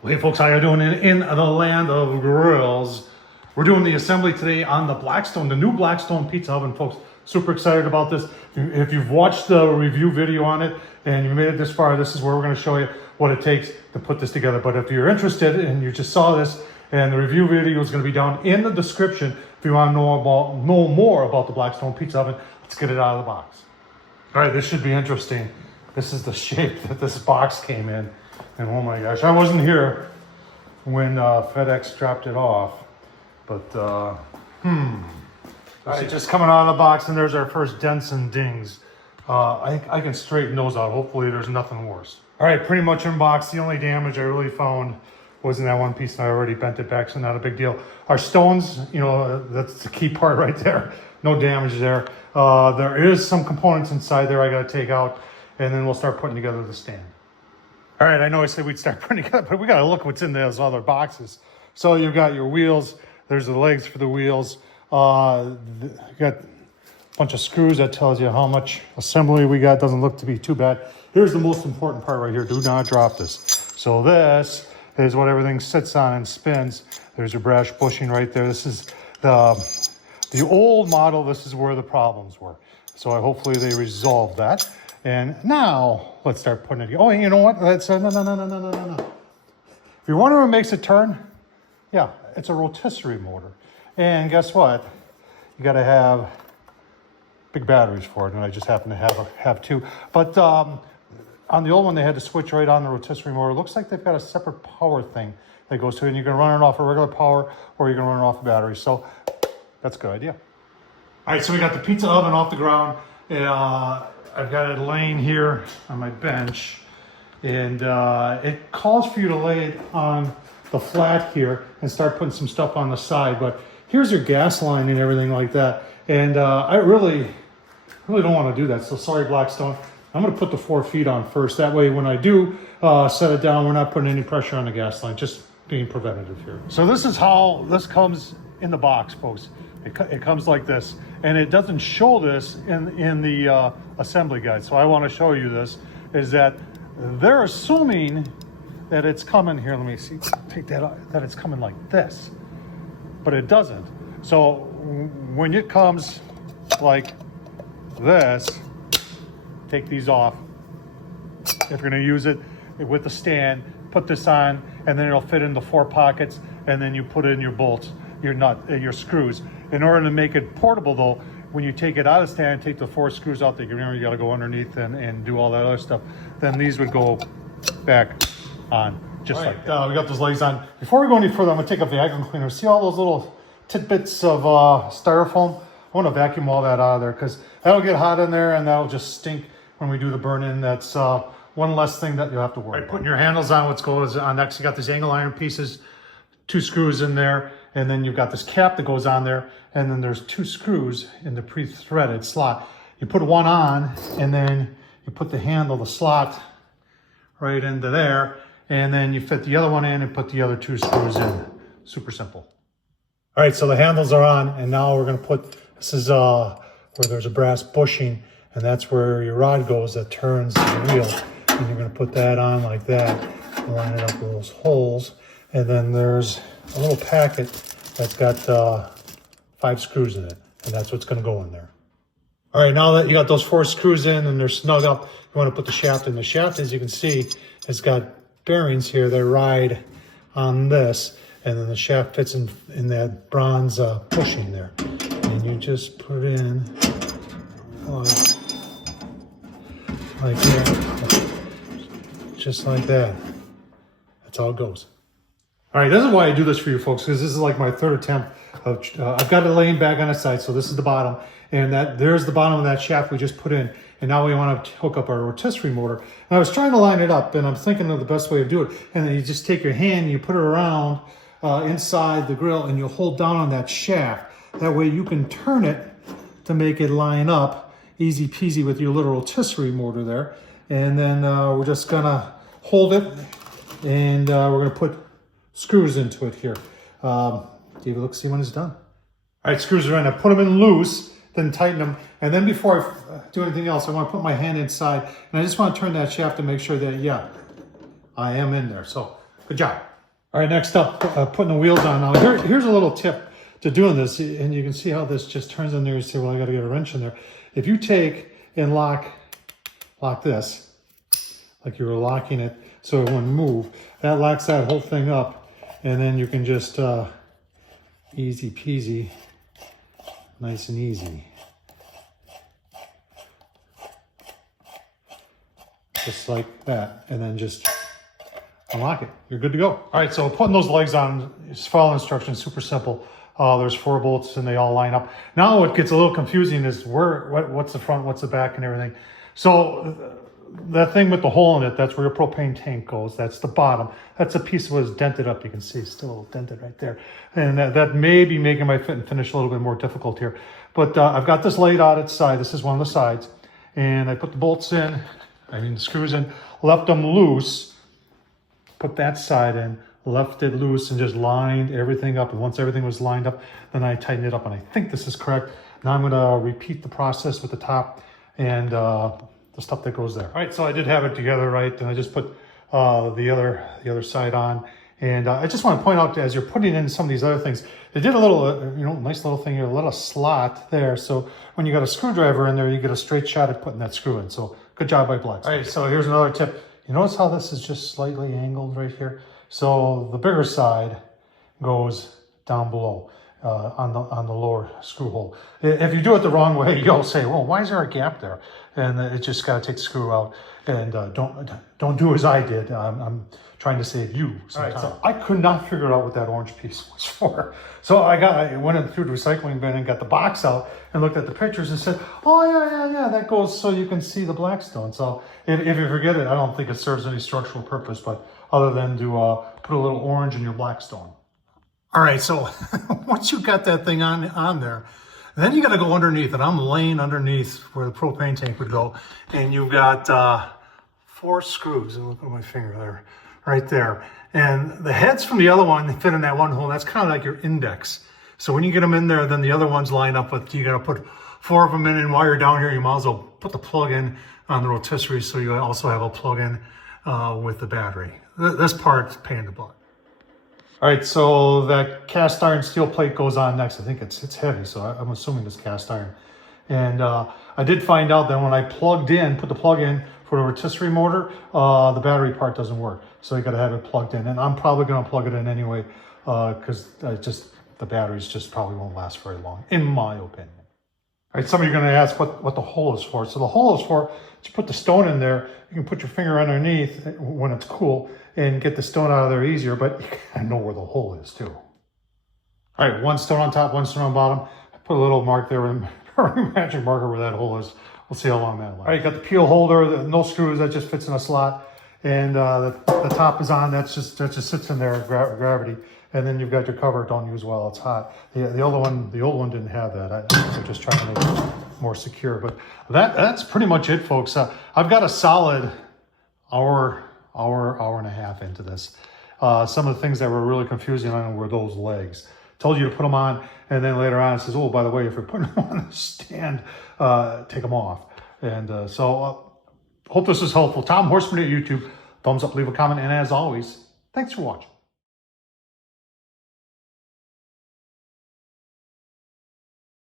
Well, hey folks, how you doing in the land of grills? We're doing the assembly today on the Blackstone, the new Blackstone pizza oven, folks. Super excited about this. If you've watched the review video on it and you made it this far, this is where we're going to show you what it takes to put this together. But if you're interested and you just saw this, and the review video is going to be down in the description if you want to know more about the Blackstone pizza oven, let's get it out of the box. All right, this should be interesting. This is the shape that this box came in. And oh my gosh, I wasn't here when FedEx dropped it off, but all right, just coming out of the box, and there's our first dents and dings. I can straighten those out. Hopefully there's nothing worse. All right, pretty much unboxed. The only damage I really found was in that one piece, and I already bent it back, so not a big deal. Our stones, you know, that's the key part right there. No damage there. There is some components inside there I got to take out, and then we'll start putting together the stand. All right, I know I said we'd start putting together, but we got to look what's in those other boxes. So you've got your wheels. There's the legs for the wheels. You got a bunch of screws that tells you how much assembly we got. Doesn't look to be too bad. Here's the most important part right here. Do not drop this. So this is what everything sits on and spins. There's your brass bushing right there. This is the old model. This is where the problems were. So hopefully they resolved that. And now let's start putting it. Oh, you know what? Let's no. If you're wondering what makes it turn, yeah, it's a rotisserie motor. And guess what? You got to have big batteries for it, and I just happen to have two. But on the old one, they had to switch right on the rotisserie motor. It looks like they've got a separate power thing that goes to it, and you can run it off a regular power, or you can run it off a battery. So that's a good idea. All right, so we got the pizza oven off the ground. I've got it laying here on my bench, and it calls for you to lay it on the flat here and start putting some stuff on the side. But here's your gas line and everything like that. And I really don't want to do that. So sorry, Blackstone. I'm going to put the 4 feet on first. That way, when I do set it down, we're not putting any pressure on the gas line. Just being preventative here. So this is how this comes in the box, folks. It comes like this, and it doesn't show this in the assembly guide. So I want to show you this, is that they're assuming that it's coming here. Let me see, take that out, that it's coming like this, but it doesn't. So when it comes like this, take these off. If you're going to use it with the stand, put this on, and then it'll fit in the 4 pockets, and then you put in your bolts, your nut, your screws. In order to make it portable though, when you take it out of the stand, take the 4 screws out there, remember you got to go underneath and do all that other stuff, then these would go back on, just like that. We got those legs on. Before we go any further, I'm going to take a vacuum cleaner. See all those little tidbits of styrofoam? I want to vacuum all that out of there, because that'll get hot in there and that'll just stink when we do the burn-in. That's one less thing that you'll have to worry about. Putting your handles on, what goes on next, you got these angle iron pieces, 2 screws in there, and then you've got this cap that goes on there, and then there's 2 screws in the pre-threaded slot. You put one on, and then you put the handle, the slot, right into there, and then you fit the other one in and put the other 2 screws in. Super simple. All right, so the handles are on, and now we're gonna put, this is where there's a brass bushing, and that's where your rod goes that turns the wheel. And you're gonna put that on like that, and line it up with those holes. And then there's a little packet that's got 5 screws in it, and that's what's going to go in there. All right, now that you got those 4 screws in and they're snug up, you want to put the shaft in. The shaft, as you can see, has got bearings here that ride on this, and then the shaft fits in that bronze bushing there. And you just put in like that, just like that. That's how it goes. All right, this is why I do this for you folks, because this is like my 3rd attempt. I've got it laying back on its side, so this is the bottom, and there's the bottom of that shaft we just put in, and now we want to hook up our rotisserie motor. And I was trying to line it up, and I'm thinking of the best way to do it, and then you just take your hand, you put it around inside the grill, and you hold down on that shaft. That way you can turn it to make it line up, easy peasy with your little rotisserie motor there. And then we're just gonna hold it, and we're gonna put screws into it here. Give a look, see when it's done. All right, screws are in. I put them in loose, then tighten them. And then before I do anything else, I want to put my hand inside, and I just want to turn that shaft to make sure that, yeah, I am in there. So Good job. All right, next up, putting the wheels on. Now, here's a little tip to doing this, and you can see how this just turns in there. You say, well, I got to get a wrench in there. If you take and lock this, like you were locking it so it wouldn't move, that locks that whole thing up, and then you can just easy peasy, nice and easy. Just like that, and then just unlock it. You're good to go. All right, so putting those legs on, just follow instructions, super simple. There's 4 bolts and they all line up. Now what gets a little confusing is what's the front, what's the back and everything. So that thing with the hole in it, that's where your propane tank goes. That's the bottom. That's a piece that was dented up. You can see it's still a little dented right there. And that may be making my fit and finish a little bit more difficult here. But I've got this laid out its side. This is one of the sides. And I put the bolts in, the screws in, left them loose, put that side in, left it loose, and just lined everything up. And once everything was lined up, then I tightened it up, and I think this is correct. Now I'm gonna repeat the process with the top and the stuff that goes there. All right, so I did have it together right, and I just put the other side on. And I just want to point out, as you're putting in some of these other things, they did a little, nice little thing here, a little slot there. So when you got a screwdriver in there, you get a straight shot at putting that screw in. So good job by Blackstone. All right, so here's another tip. You notice how this is just slightly angled right here? So the bigger side goes down below on the lower screw hole. If you do it the wrong way, you'll say, well, why is there a gap there? And it just got to take the screw out. And don't do as I did. I'm trying to save you some time. So I could not figure out what that orange piece was for. So I went through the recycling bin and got the box out and looked at the pictures and said, oh, yeah, that goes so you can see the Blackstone. So if you forget it, I don't think it serves any structural purpose, but other than to put a little orange in your Blackstone. All right, so once you got that thing on there, then you got to go underneath, and I'm laying underneath where the propane tank would go, and you've got 4 screws, and look at my finger there, right there. And the heads from the other one fit in that one hole. That's kind of like your index. So when you get them in there, then the other ones line up with, you got to put 4 of them in, and while you're down here, you might as well put the plug in on the rotisserie so you also have a plug in with the battery. This part's pain in the butt. All right, so that cast iron steel plate goes on next. I think it's heavy, so I'm assuming it's cast iron. And I did find out that when I put the plug in for the rotisserie motor, the battery part doesn't work. So you got to have it plugged in. And I'm probably going to plug it in anyway because the batteries just probably won't last very long, in my opinion. All right, some of you are going to ask what the hole is for. So the hole is for, you put the stone in there, you can put your finger underneath when it's cool and get the stone out of there easier, but you gotta know where the hole is too. All right, 1 stone on top, 1 stone on bottom. I put a little mark there, magic marker where that hole is. We'll see how long that lasts. All right, you got the peel holder, no screws, that just fits in a slot. And the top is on, that just sits in there, gravity. And then you've got your cover, don't use while it's hot. The old one didn't have that. I'm just trying to make it more secure. But that's pretty much it, folks. I've got a solid hour and a half into this. Some of the things that were really confusing on were those legs. Told you to put them on, and then later on it says, oh, by the way, if you're putting them on the stand, take them off. And so hope this is helpful. Tom Horsman at YouTube. Thumbs up, leave a comment, and as always, thanks for watching.